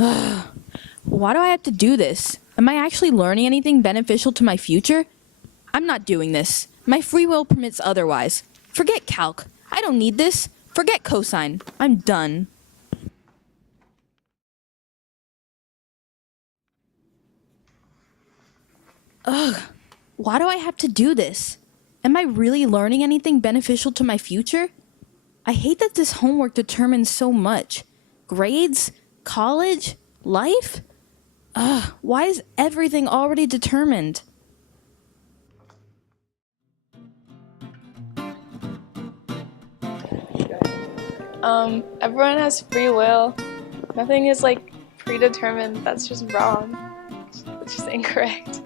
Why do I have to do this? Am I actually learning anything beneficial to my future? I'm not doing this. My free will permits otherwise. Forget calc. I don't need this. Forget cosine. I'm done. Ugh. Why do I have to do this? Am I really learning anything beneficial to my future? I hate that this homework determines so much. Grades? College? Life? Ugh, why is everything already determined? Everyone has free will. Nothing is like predetermined. That's just wrong. It's just incorrect.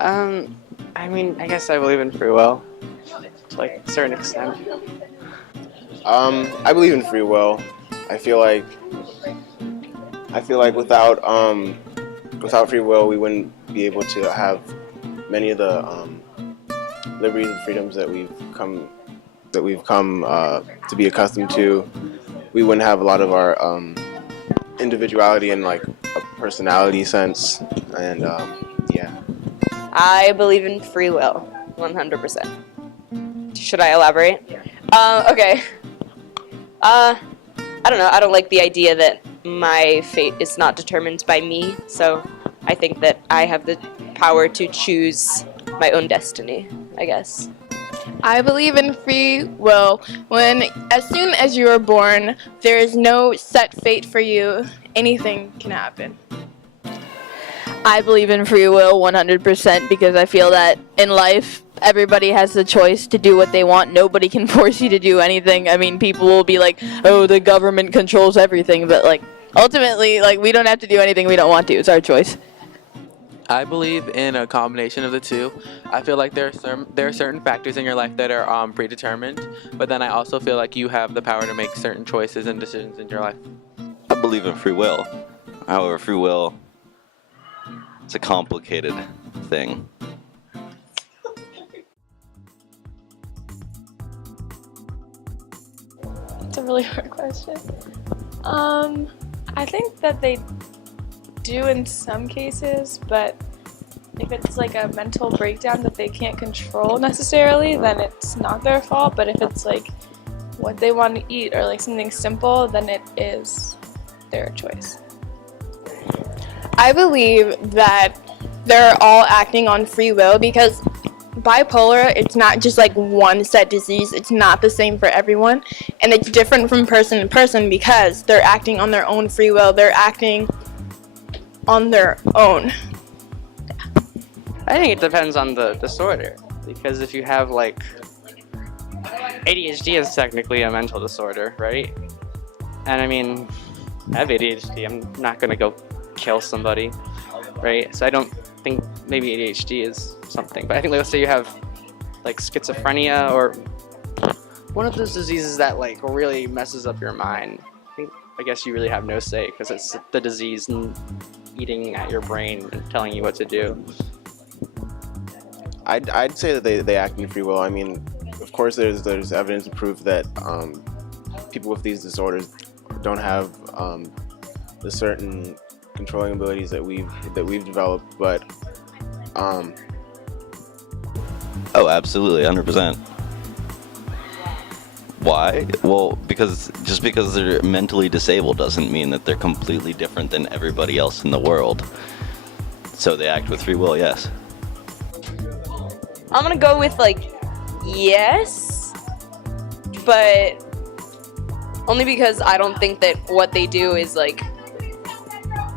I guess I believe in free will to like a certain extent. I believe in free will. I feel like without free will, we wouldn't be able to have many of the liberties and freedoms that we've come to be accustomed to. We wouldn't have a lot of our individuality in like a personality sense, and yeah. I believe in free will, 100%. Should I elaborate? Okay. I don't know. I don't like the idea that my fate is not determined by me, so I think that I have the power to choose my own destiny, I guess. I believe in free will. As soon as you are born, there is no set fate for you. Anything can happen. I believe in free will 100% because I feel that in life, everybody has the choice to do what they want. Nobody can force you to do anything. I mean, people will be like, oh, the government controls everything. But, like, ultimately, like, we don't have to do anything we don't want to. It's our choice. I believe in a combination of the two. I feel like there are certain factors in your life that are predetermined, but then I also feel like you have the power to make certain choices and decisions in your life. I believe in free will. However, free will is a complicated thing. It's a really hard question. I think that they do in some cases, but if it's like a mental breakdown that they can't control necessarily, then it's not their fault. But if it's like what they want to eat or like something simple, then it is their choice. I believe that they're all acting on free will because bipolar, it's not just like one set disease. It's not the same for everyone, and it's different from person to person because they're acting on their own free will. They're acting on their own. I think it depends on the disorder, because if you have like ADHD is technically a mental disorder, right? And I mean, I have ADHD. I'm not gonna go kill somebody, right? So I don't think maybe ADHD is something, but I think let's say you have like schizophrenia or one of those diseases that like really messes up your mind. I guess you really have no say because it's the disease eating at your brain and telling you what to do. I'd say that they act in free will. I mean, of course, there's evidence to prove that people with these disorders don't have the certain controlling abilities that we've developed, but Oh, absolutely, 100%. Why? Well, because just because they're mentally disabled doesn't mean that they're completely different than everybody else in the world. So they act with free will, yes. I'm gonna go with like yes, but only because I don't think that what they do is like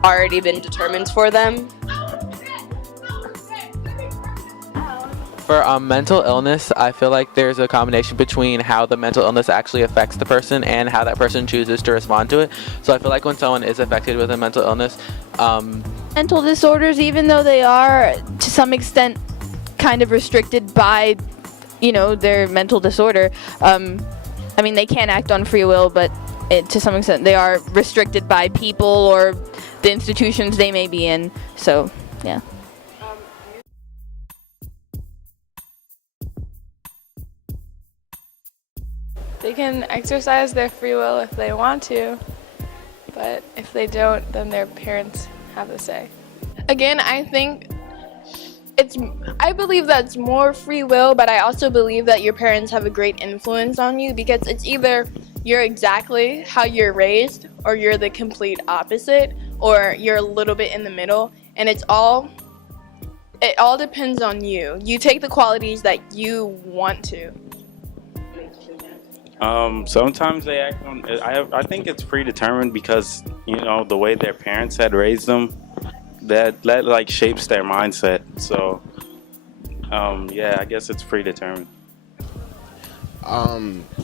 already been determined for them. For mental illness, I feel like there's a combination between how the mental illness actually affects the person and how that person chooses to respond to it. So I feel like when someone is affected with a mental illness, Mental disorders, even though they are to some extent kind of restricted by, their mental disorder, I mean, they can act on free will, but to some extent they are restricted by people or the institutions they may be in. So, yeah. They can exercise their free will if they want to, but if they don't, then their parents have the say. Again, I believe that it's more free will, but I also believe that your parents have a great influence on you, because it's either you're exactly how you're raised, or you're the complete opposite, or you're a little bit in the middle, and it all depends on you. You take the qualities that you want to. Sometimes they act on. I think it's predetermined because the way their parents had raised them, that like shapes their mindset. So, yeah, I guess it's predetermined.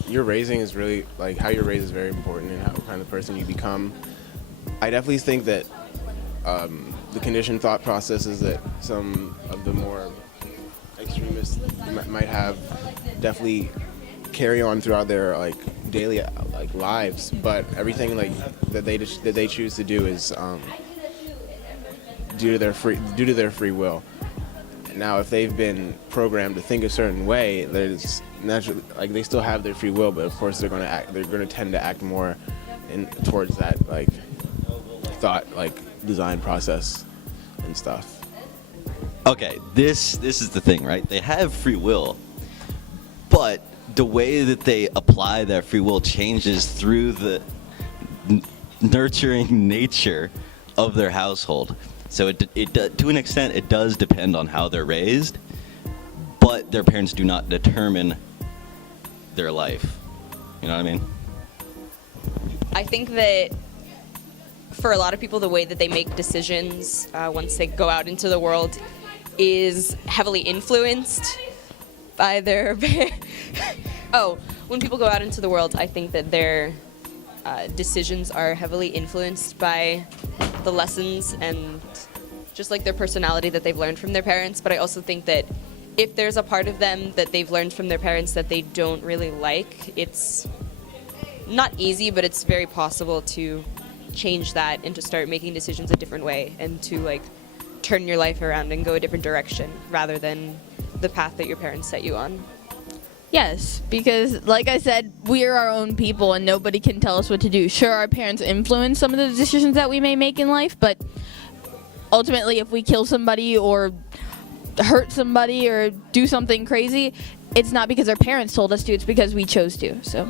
Your raising is really, like, how you're raised is very important, and how kind of person you become. I definitely think that the conditioned thought processes that some of the more extremists might have definitely carry on throughout their daily lives, but everything that they choose to do is due to their free will. Now, if they've been programmed to think a certain way, there's naturally they still have their free will, but of course they're going to tend to act more towards that thought design process and stuff. Okay, this is the thing, right? They have free will, but the way that they apply that free will changes through the nurturing nature of their household. So to an extent, it does depend on how they're raised, but their parents do not determine their life. You know what I mean? I think that for a lot of people, the way that they make decisions once they go out into the world is heavily influenced by their when people go out into the world, I think that their decisions are heavily influenced by the lessons and just their personality that they've learned from their parents. But I also think that if there's a part of them that they've learned from their parents that they don't really like, it's not easy, but it's very possible to change that and to start making decisions a different way, and to turn your life around and go a different direction rather than the path that your parents set you on. Yes, because like I said, we are our own people and nobody can tell us what to do. Sure, our parents influence some of the decisions that we may make in life, but ultimately if we kill somebody or hurt somebody or do something crazy, it's not because our parents told us to, it's because we chose to. So